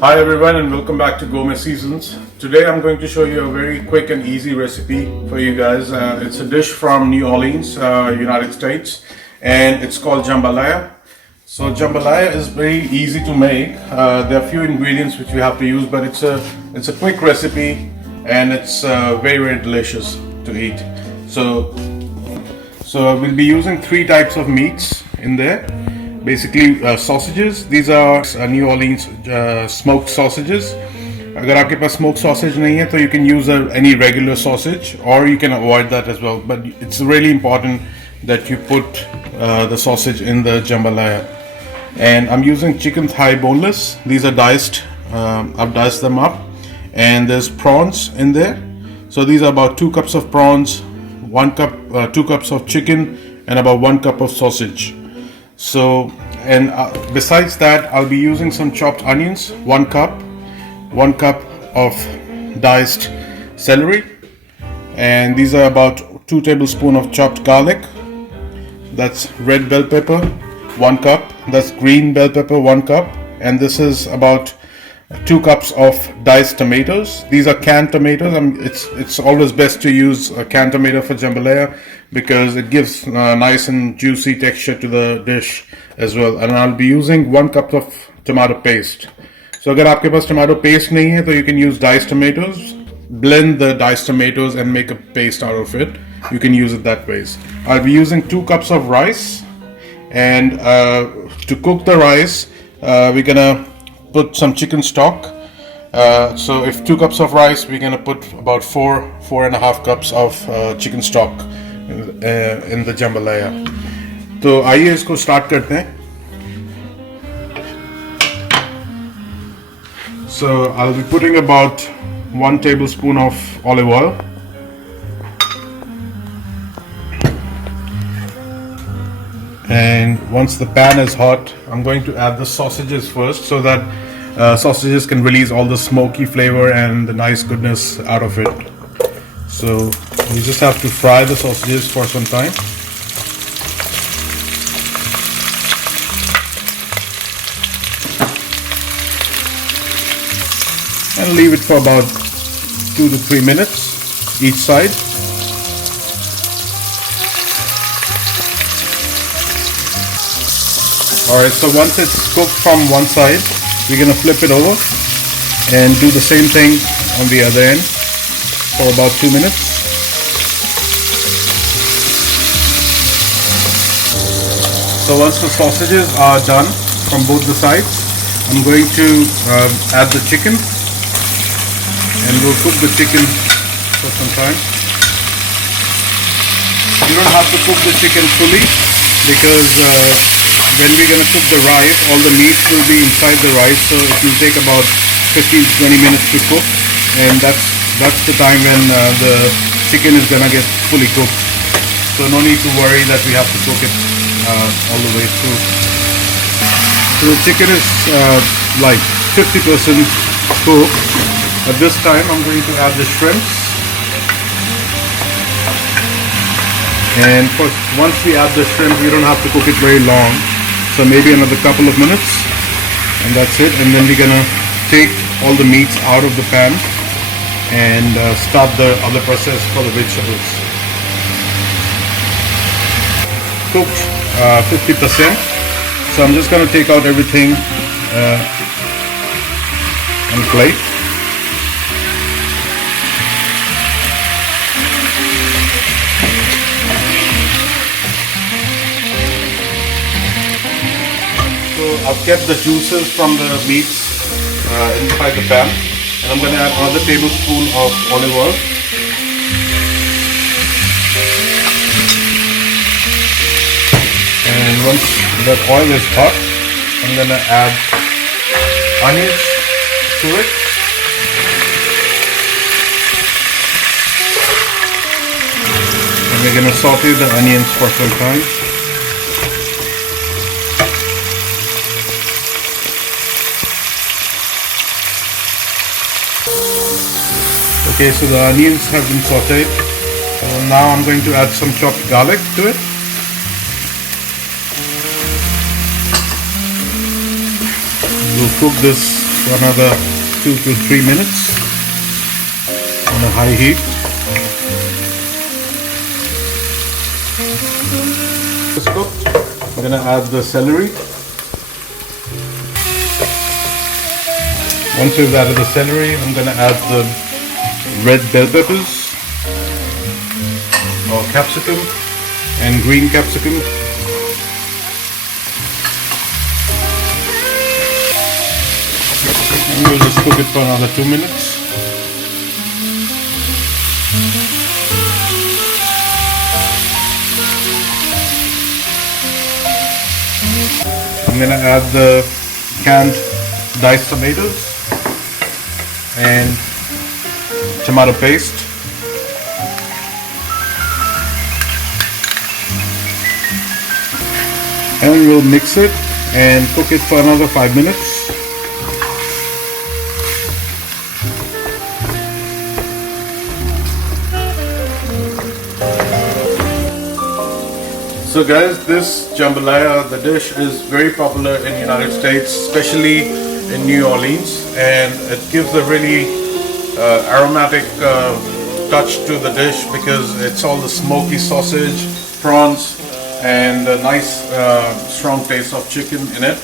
Hi everyone and welcome back to Gourmet Seasons. Today I'm going to show you a very quick and easy recipe for you guys. It's a dish from New Orleans, United States, and it's called jambalaya. So jambalaya is very easy to make. There are a few ingredients which we have to use, but it's a quick recipe and it's very delicious to eat. So we'll be using three types of meats in there. Basically sausages. These are New Orleans smoked sausages. अगर आपके पास smoked sausage नहीं है तो you can use any regular sausage or you can avoid that as well. But it's really important that you put the sausage in the jambalaya. And I'm using chicken thigh boneless. These are diced. I've diced them up. And there's prawns in there. So these are about 2 cups of prawns, 2 cups of chicken, and about 1 cup of sausage. So, and besides that, I'll be using some chopped onions, 1 cup of diced celery, and these are about 2 tablespoons of chopped garlic. That's red bell pepper, 1 cup. That's green bell pepper, 1 cup. And this is about 2 cups of diced tomatoes. These are canned tomatoes. It's always best to use a canned tomato for jambalaya because it gives nice and juicy texture to the dish as well. And I'll be using 1 cup of tomato paste. So अगर आपके पास tomato paste नहीं है तो you can use diced tomatoes. Blend the diced tomatoes and make a paste out of it. You can use it that way. I'll be using 2 cups of rice, and to cook the rice, we're gonna put some chicken stock. So if 2 cups of rice, we're gonna put about 4.5 cups of chicken stock in the jambalaya. तो आइए इसको start करते हैं. So I'll be putting about 1 tablespoon of olive oil. And once the pan is hot, I'm going to add the sausages first so that sausages can release all the smoky flavor and the nice goodness out of it. So we just have to fry the sausages for some time. And leave it for about 2 to 3 minutes each side. Alright, so once it's cooked from one side, we're gonna flip it over and do the same thing on the other end for about 2 minutes. So once the sausages are done from both the sides, I'm going to add the chicken, and we'll cook the chicken for some time. You don't have to cook the chicken fully because when we're going to cook the rice, all the meats will be inside the rice, so it will take about 15-20 minutes to cook, and that's the time when the chicken is going to get fully cooked. So no need to worry that we have to cook it all the way through. So the chicken is like 50% cooked. At this time I'm going to add the shrimps, and once we add the shrimp, we don't have to cook it very long. So maybe another couple of minutes, and that's it. And then we're gonna take all the meats out of the pan and start the other process for the vegetables. Cooked 50%. So I'm just gonna take out everything on the plate. I've kept the juices from the meats inside the pan, and I'm going to add another tablespoon of olive oil. And once that oil is hot, I'm going to add onions to it. And we're going to saute the onions for some time. Okay, so the onions have been sauteed. Now I'm going to add some chopped garlic to it. We'll cook this for another 2 to 3 minutes on a high heat. It's cooked. I'm going to add the celery. Once we've added the celery, I'm going to add the red bell peppers or capsicum and green capsicum. And we'll just cook it for another 2 minutes. I'm going to add the canned diced tomatoes and tomato paste. And we'll mix it and cook it for another 5 minutes. So guys, this jambalaya, the dish, is very popular in the United States, especially in New Orleans, and it gives a really aromatic touch to the dish because it's all the smoky sausage, prawns, and a nice strong taste of chicken in it.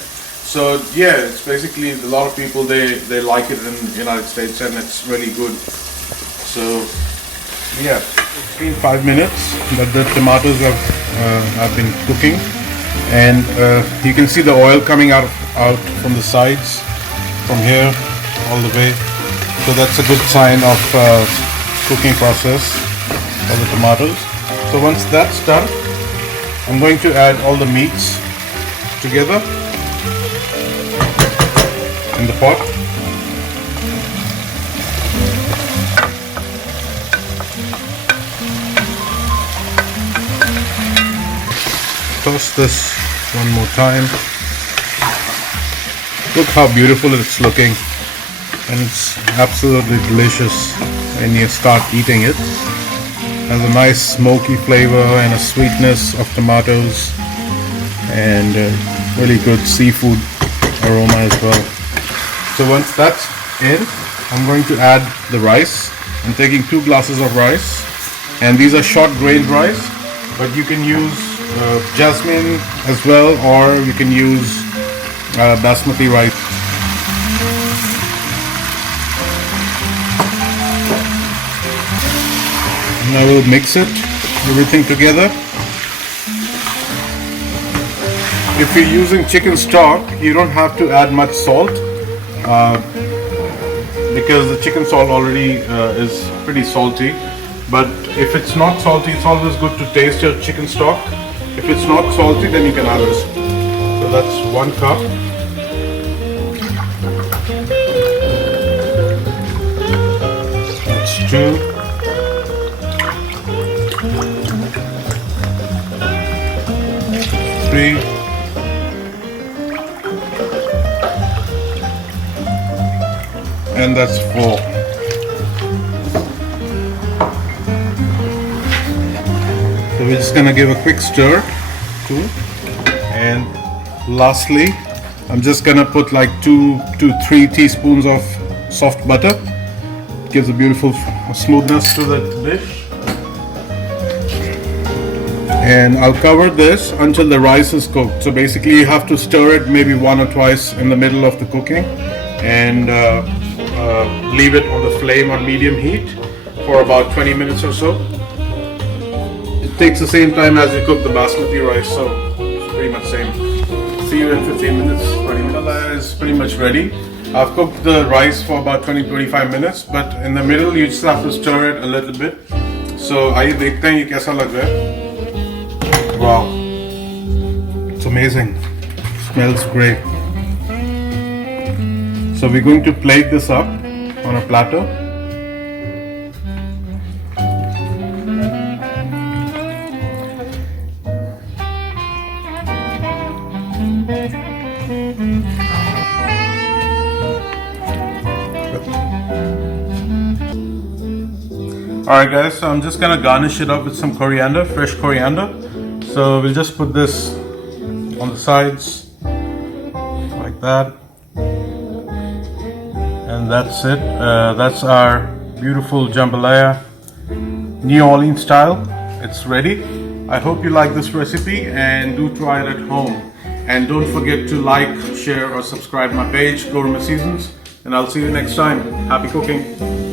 So yeah, it's basically a lot of people they like it in the United States, and it's really good. So yeah, it's been 5 minutes that the tomatoes have been cooking, and you can see the oil coming out from the sides, from here all the way. So that's a good sign of cooking process of the tomatoes. So once that's done, I'm going to add all the meats together in the pot. Toss this one more time. Look how beautiful it's looking, and it's absolutely delicious when you start eating it. Has a nice smoky flavor and a sweetness of tomatoes, and really good seafood aroma as well. So once that's in, I'm going to add the rice. I'm taking 2 glasses of rice, and these are short grained rice, but you can use jasmine as well, or you can use basmati rice. And I will mix it, everything together. If you're using chicken stock, you don't have to add much salt because the chicken salt already is pretty salty. But if it's not salty, it's always good to taste your chicken stock. If it's not salty, then you can add it. So that's 1 cup. That's 2. And that's 4. So we're just gonna give a quick stir too. And lastly, I'm just gonna put like 2 to 3 teaspoons of soft butter. It gives a beautiful smoothness to the dish. And I'll cover this until the rice is cooked. So basically you have to stir it maybe 1 or twice in the middle of the cooking, and leave it on the flame on medium heat for about 20 minutes or so. It takes the same time as you cook the basmati rice, so it's pretty much same. See you in 15 minutes, 20 minutes. Jambalaya is pretty much ready. I've cooked the rice for about 20-25 minutes, but in the middle you just have to stir it a little bit. So आइए देखते हैं ये कैसा लग रहा है. Wow, it's amazing. Smells great. So we're going to plate this up on a platter. Alright guys, so I'm just gonna garnish it up with some coriander, fresh coriander. So we'll just put this on the sides like that. And that's it. That's our beautiful jambalaya, New Orleans style. It's ready. I hope you like this recipe and do try it at home. And don't forget to like, share or subscribe my page, Gourmet Seasons. And I'll see you next time. Happy cooking.